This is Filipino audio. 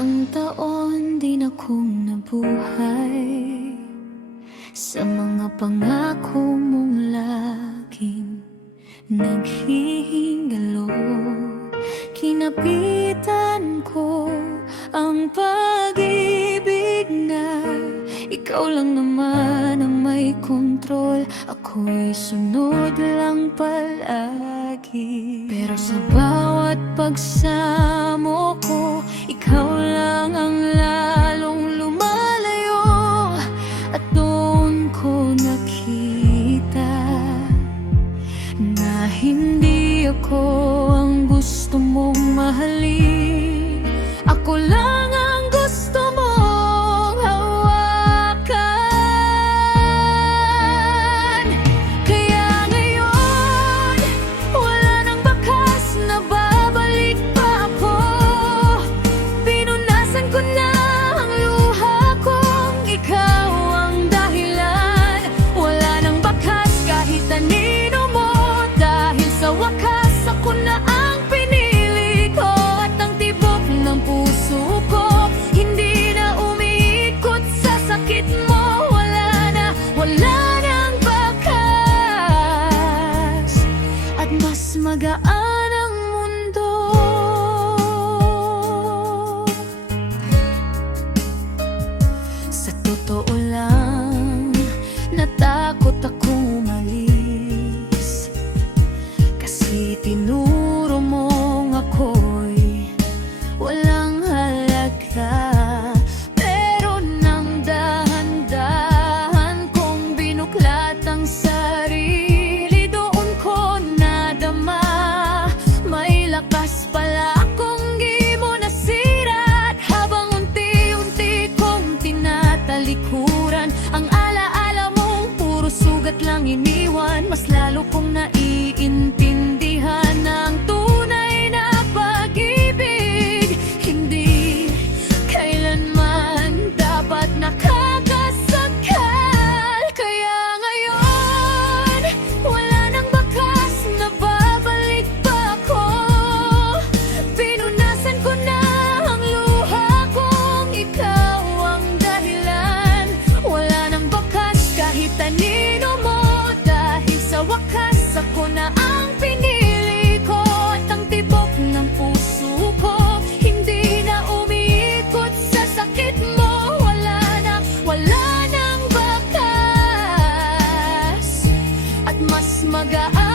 Ilang taon din akong nabuhay. Sa mga pangako mong laging naghihingalo Kinapitan ko ang pag-ibig na Ikaw lang naman ang may kontrol. Ako'y sunod lang palagi. Pero sa bawat pagsama ako ang gusto mong mahalin. Ako lang magaan ang mundo. Sa totoo lang, natakot ako umalis. Kasi tinulong lang iniwan Mas lalo kong naiintindihan. mag-aaral.